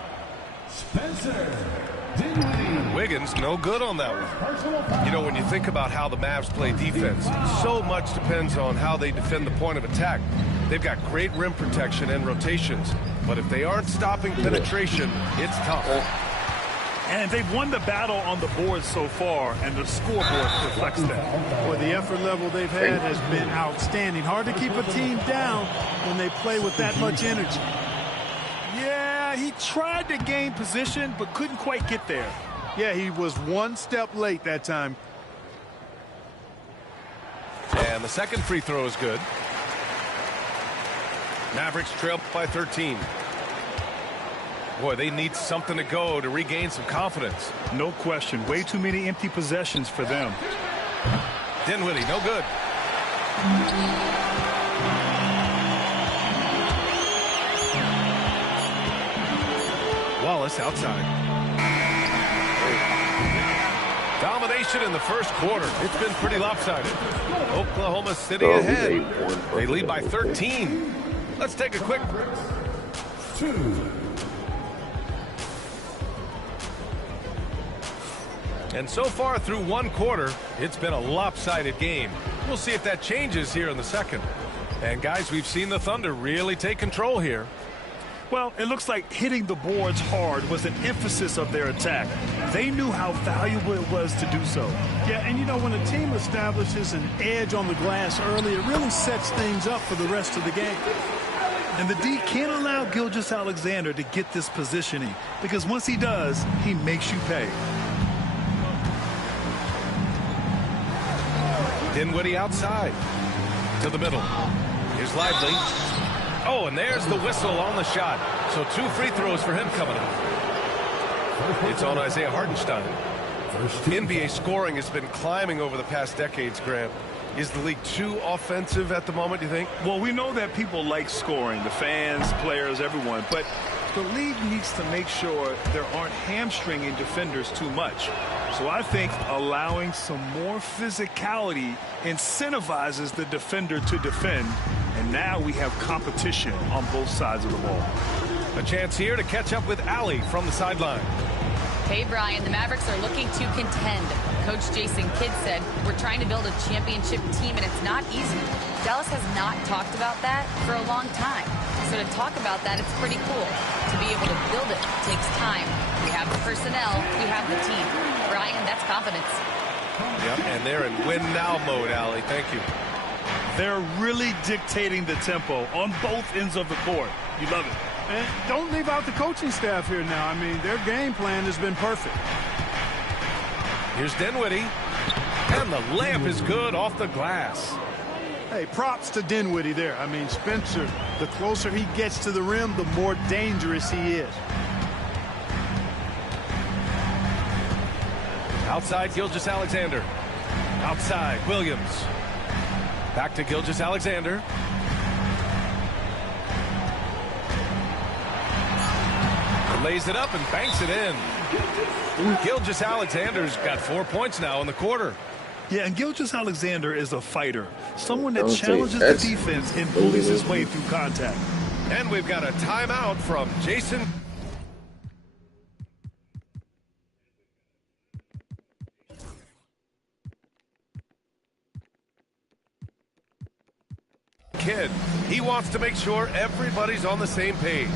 Wiggins, no good on that one. You know, when you think about how the Mavs play defense, so much depends on how they defend the point of attack. They've got great rim protection and rotations, but if they aren't stopping penetration, it's tough. And they've won the battle on the board so far, and the scoreboard reflects that. Boy, the effort level they've had has been outstanding. Hard to keep a team down when they play with that much energy. Yeah, he tried to gain position, but couldn't quite get there. Yeah, he was one step late that time. And the second free throw is good. Mavericks trail by 13. Boy, they need something to go to regain some confidence. No question. Way too many empty possessions for them. Dinwiddie, no good. Wallace outside. Domination in the first quarter. It's been pretty lopsided. Oklahoma City ahead. They lead by 13. Let's take a quick break. And so far through one quarter, it's been a lopsided game. We'll see if that changes here in the second. And guys, we've seen the Thunder really take control here. Well, it looks like hitting the boards hard was an emphasis of their attack. They knew how valuable it was to do so. Yeah, and you know, when a team establishes an edge on the glass early, it really sets things up for the rest of the game. And the D can't allow Gilgeous-Alexander to get this positioning, because once he does, he makes you pay. Dinwiddie outside to the middle. Here's Lively. Oh, and there's the whistle on the shot. So 2 free throws for him coming up. It's on Isaiah Hartenstein. NBA scoring has been climbing over the past decades, Grant. Is the league too offensive at the moment, do you think? Well, we know that people like scoring, the fans, players, everyone, but the league needs to make sure there aren't hamstringing defenders too much. So I think allowing some more physicality incentivizes the defender to defend, and now we have competition on both sides of the ball. A chance here to catch up with Allie from the sideline. Hey, Brian, the Mavericks are looking to contend. Coach Jason Kidd said, we're trying to build a championship team, and it's not easy. Dallas has not talked about that for a long time. So to talk about that, it's pretty cool. To be able to build it takes time. We have the personnel, we have the team. Brian, that's confidence. Yep, and they're in win-now mode, Allie. Thank you. They're really dictating the tempo on both ends of the court. You love it. And don't leave out the coaching staff here now. I mean, their game plan has been perfect. Here's Dinwiddie. And the layup is good off the glass. Hey, props to Dinwiddie there. I mean, Spencer, the closer he gets to the rim, the more dangerous he is. Outside, Gilgeous-Alexander. Outside, Williams. Back to Gilgeous-Alexander. Lays it up and banks it in. Gilgeous-Alexander's got 4 points now in the quarter. Yeah, and Gilgeous-Alexander is a fighter. Someone that challenges the defense and bullies his way through contact. And we've got a timeout from Jason. Kidd, he wants to make sure everybody's on the same page.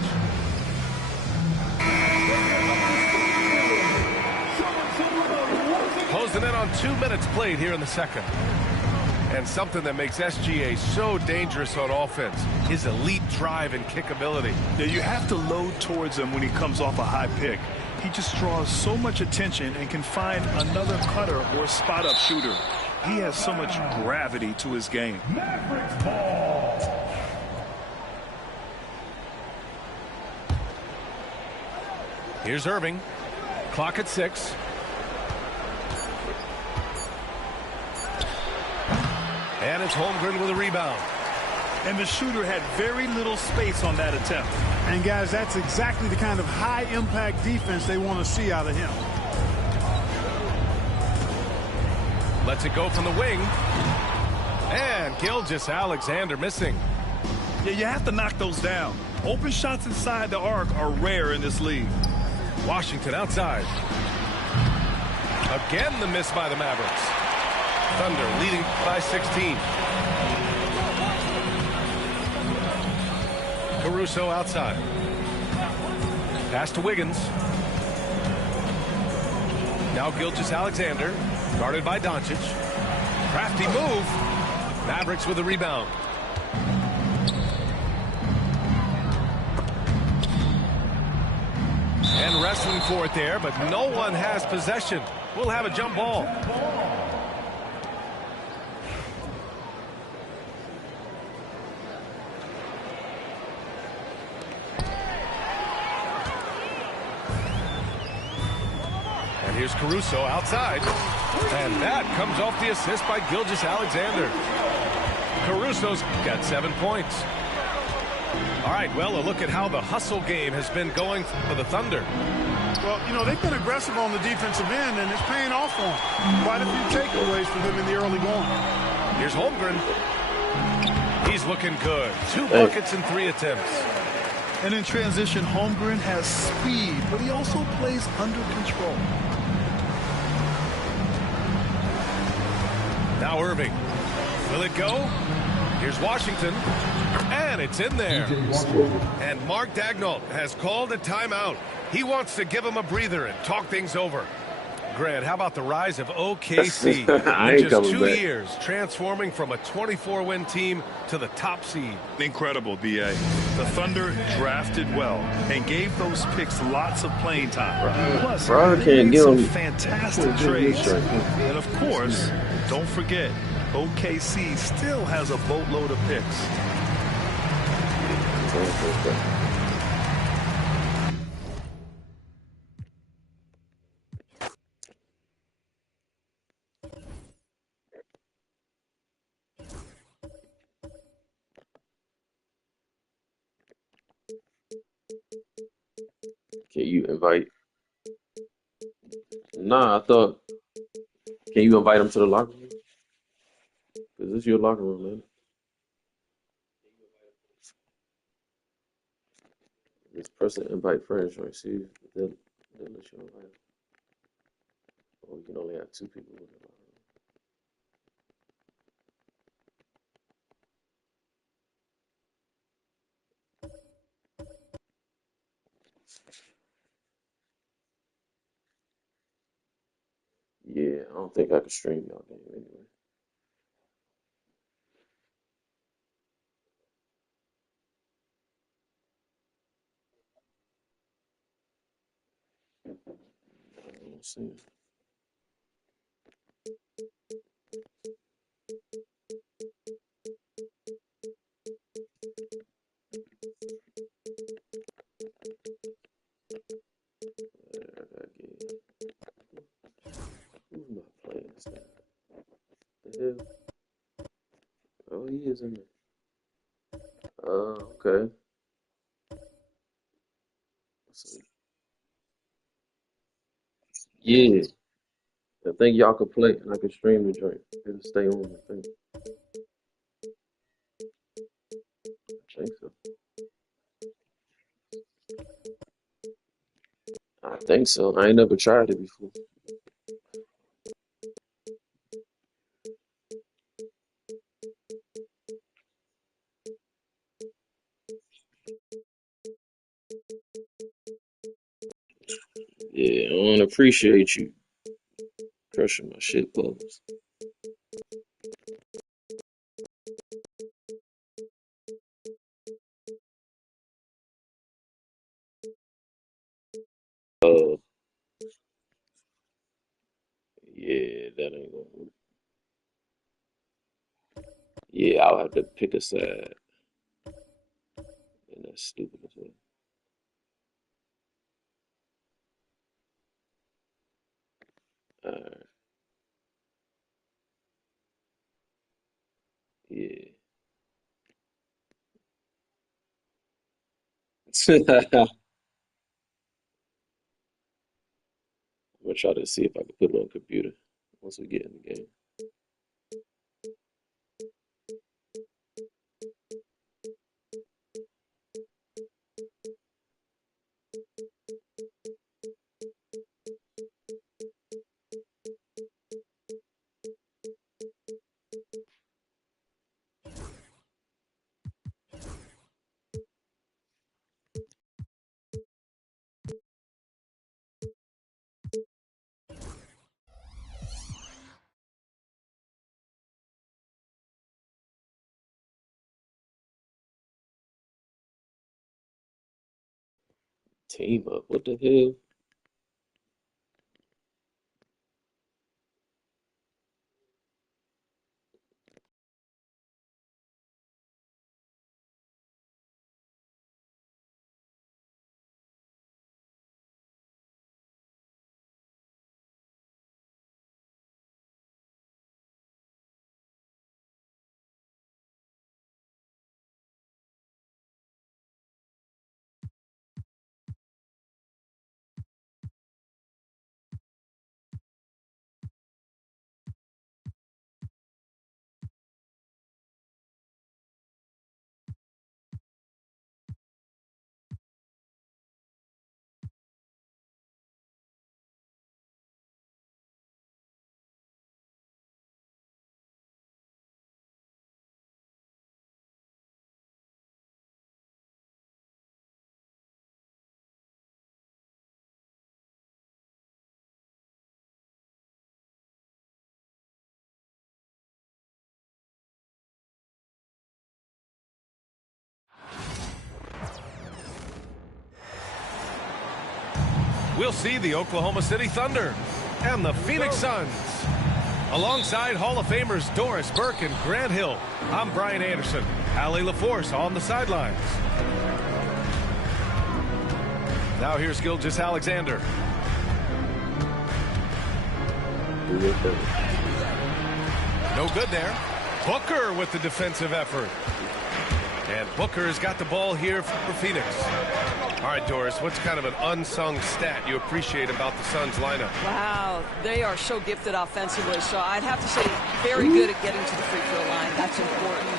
Closing in on 2 minutes played here in the second. And something that makes SGA so dangerous on offense, his elite drive and kick ability. Yeah, you have to load towards him when he comes off a high pick. He just draws so much attention and can find another cutter or spot-up shooter. He has so much gravity to his game. Mavericks ball. Here's Irving. Clock at 6. And it's Holmgren with a rebound. And the shooter had very little space on that attempt. And, guys, that's exactly the kind of high-impact defense they want to see out of him. Lets it go from the wing. And Gilgeous-Alexander missing. Yeah, you have to knock those down. Open shots inside the arc are rare in this league. Washington outside. Again the miss by the Mavericks. Thunder leading by 16. Caruso outside. Pass to Wiggins. Now Gilgeous-Alexander, guarded by Doncic. Crafty move. Mavericks with the rebound. And wrestling for it there, but no one has possession. We'll have a jump ball. And here's Caruso outside. And that comes off the assist by Gilgeous-Alexander. Caruso's got 7 points. All right, well, a look at how the hustle game has been going for the Thunder. Well, you know, they've been aggressive on the defensive end, and it's paying off for them. Quite a few takeaways for them in the early going. Here's Holmgren. He's looking good. 2 buckets and 3 attempts. And in transition, Holmgren has speed, but he also plays under control. Now Irving. Will it go? Here's Washington. And And it's in there. And Mark Daigneault has called a timeout. He wants to give him a breather and talk things over. Grant, how about the rise of OKC in just 2 years, transforming from a 24-win team to the top seed? Incredible, B.A. The Thunder drafted well and gave those picks lots of playing time. Plus, they made some fantastic trades. And, of course, don't forget, OKC still has a boatload of picks. Can you invite? Nah, I thought. Can you invite them to the locker room? Because this is your locker room, man. Just press the invite friends joint. See if they'll let you invite them. Or you can only have 2 people in the locker room. Yeah, I don't think I can stream y'all game anyway. I don't see it. I got game. Who's not playing this now? The hell? Oh, he is in there. Okay. So, yeah, I think y'all could play and I can stream the joint. It'll stay on, I think. I think so. I think so. I ain't never tried it before. Yeah, I don't appreciate you crushing my shit bubbles. Uh, yeah, that ain't gonna work. Yeah, I'll have to pick a side, and that's stupid as well. Alright, yeah. I'm gonna try to see if I can put it on computer once we get in the game. Team up. What the hell? we'll see the Oklahoma City Thunder and the Phoenix Suns. Alongside Hall of Famers Doris Burke and Grant Hill, I'm Brian Anderson. Allie LaForce on the sidelines. Now here's Gilgeous-Alexander. No good there. Booker with the defensive effort. And Booker has got the ball here for Phoenix. All right, Doris, what's kind of an unsung stat you appreciate about the Suns lineup? Wow, they are so gifted offensively. So I'd have to say very good at getting to the free throw line. That's important.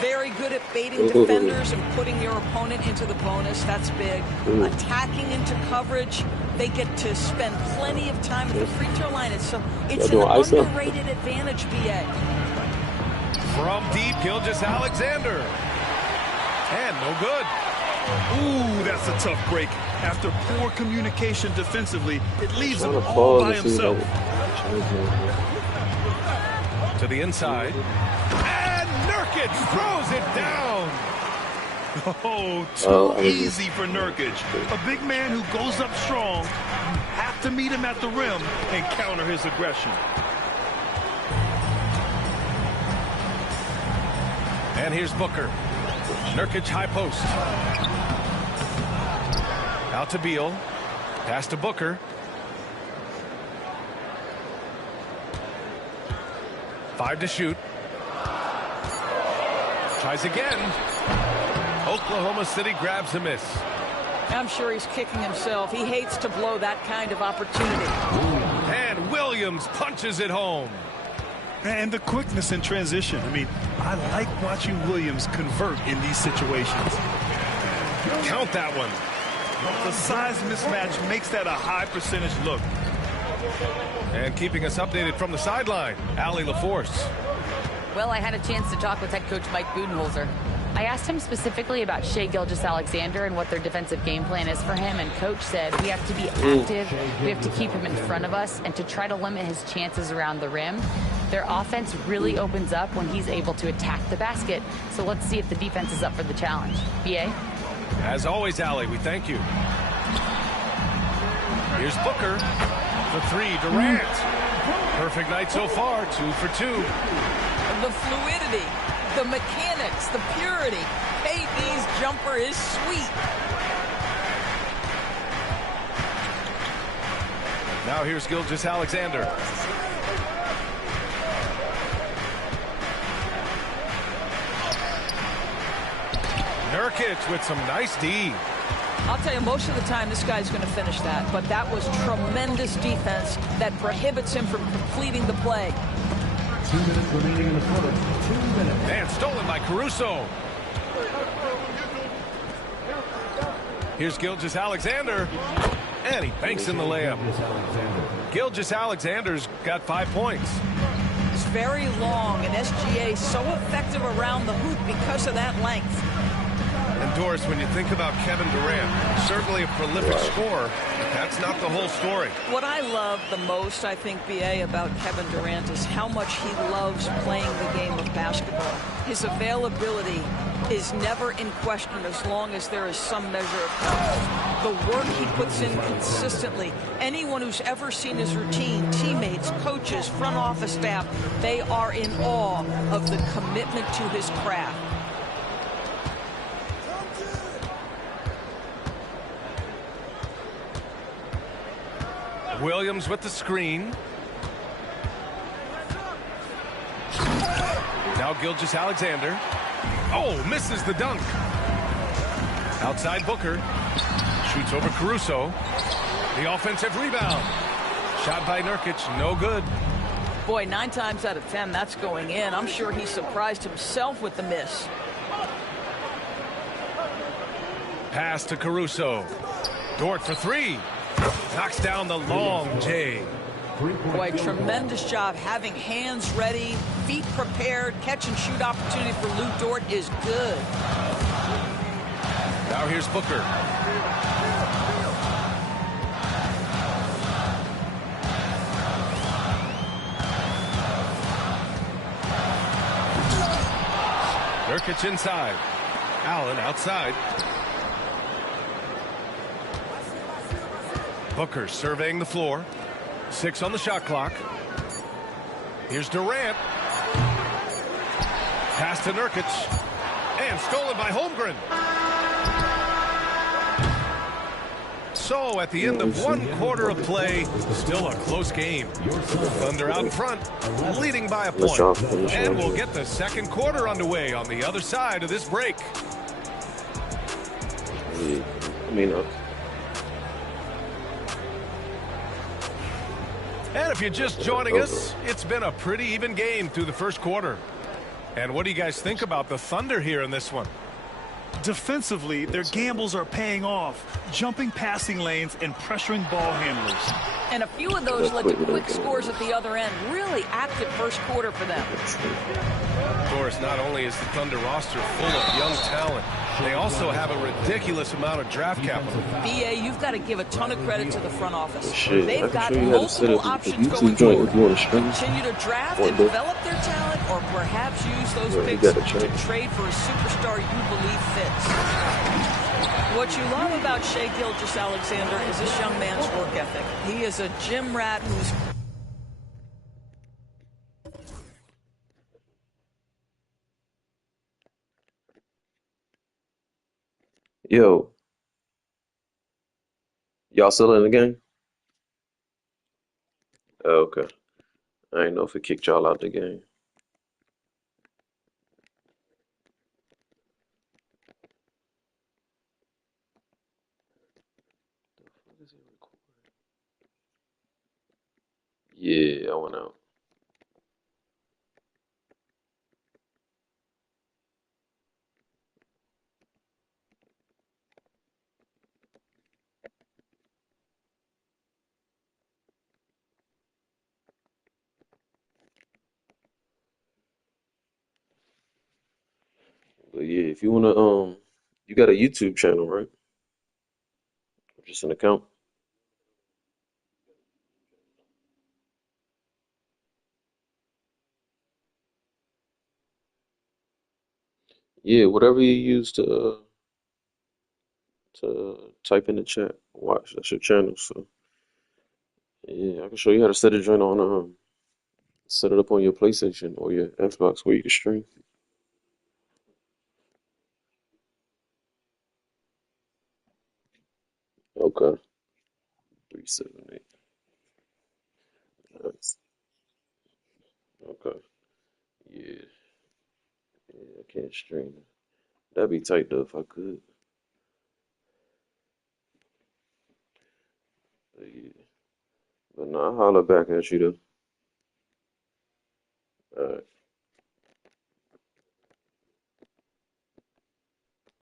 Very good at baiting defenders and putting your opponent into the bonus. That's big. Attacking into coverage. They get to spend plenty of time at the free throw line. It's an underrated advantage, BA. From deep, Gilgeous-Alexander. And no good. Ooh, that's a tough break. After poor communication defensively, it leaves him all by himself. To the inside. And Nurkic throws it down. Oh, too easy for Nurkic. A big man who goes up strong. You have to meet him at the rim and counter his aggression. And here's Booker. Nurkic high post. Out to Beal. Pass to Booker. Five to shoot. Tries again. Oklahoma City grabs a miss. I'm sure he's kicking himself. He hates to blow that kind of opportunity. And Williams punches it home. And the quickness in transition. I mean, I like watching Williams convert in these situations. Count that one. The size mismatch makes that a high percentage look. And keeping us updated from the sideline, Allie LaForce. Well, I had a chance to talk with head coach Mike Budenholzer. I asked him specifically about Shai Gilgeous-Alexander and what their defensive game plan is for him, and coach said we have to be active, we have to keep him in front of us, and to try to limit his chances around the rim. Their offense really opens up when he's able to attack the basket, so let's see if the defense is up for the challenge. BA? As always, Allie, we thank you. Here's Booker. The three, Durant. Perfect night so far, 2 for 2. The fluidity, the mechanics, the purity. KD's jumper is sweet. Now here's Gilgeous-Alexander. Nurkic with some nice D. I'll tell you, most of the time this guy's going to finish that, but that was tremendous defense that prohibits him from completing the play. 2 minutes remaining in the quarter. 2 minutes. And stolen by Caruso. Here's Gilgeous-Alexander. And he banks in the layup. Gilgeous-Alexander's got 5 points. It's very long, and SGA so effective around the hoop because of that length. And Doris, when you think about Kevin Durant, certainly a prolific scorer, that's not the whole story. What I love the most, I think, BA, about Kevin Durant is how much he loves playing the game of basketball. His availability is never in question as long as there is some measure of health. The work he puts in consistently. Anyone who's ever seen his routine, teammates, coaches, front office staff, they are in awe of the commitment to his craft. Williams with the screen. Now Gilgeous-Alexander. Oh, misses the dunk. Outside Booker. Shoots over Caruso. The offensive rebound. Shot by Nurkic, no good. Boy, 9 times out of 10, that's going in. I'm sure he surprised himself with the miss. Pass to Caruso. Dort for 3. Knocks down the long J. Boy, tremendous job having hands ready, feet prepared. Catch and shoot opportunity for Lou Dort is good. Now here's Booker. Nurkic inside. Allen outside. Booker surveying the floor. 6 on the shot clock. Here's Durant. Pass to Nurkic. And stolen by Holmgren. So at the end of 1 quarter of play, still a close game. Thunder out in front, leading by a point. And we'll get the second quarter underway on the other side of this break. And if you're just joining us, it's been a pretty even game through the first quarter. And what do you guys think about the Thunder here in this one? Defensively, their gambles are paying off, jumping passing lanes and pressuring ball handlers. And a few of those led to quick scores at the other end. Really active first quarter for them. Of course, not only is the Thunder roster full of young talent, they also have a ridiculous amount of draft capital. BA, you've got to give a ton of credit to the front office. Shit, They've got you multiple options going forward. Continue to draft and develop their talent, or perhaps use those picks to trade for a superstar you believe fits. What you love about Shai Gilgeous-Alexander is this young man's work ethic. He is a gym rat who's... Yo, y'all still in the game? Oh, okay. I didn't know if it kicked y'all out the game. Yeah, I went out. But yeah, if you wanna you got a YouTube channel, right? Just an account. Yeah, whatever you use to type in the chat, watch. That's your channel. So yeah, I can show you how to set it joint on set it up on your PlayStation or your Xbox where you can stream. Okay. 378. Nice. Okay. Yeah. Yeah, I can't stream it. That'd be tight though if I could. But yeah. But nah, I'll holler back at you though. All right.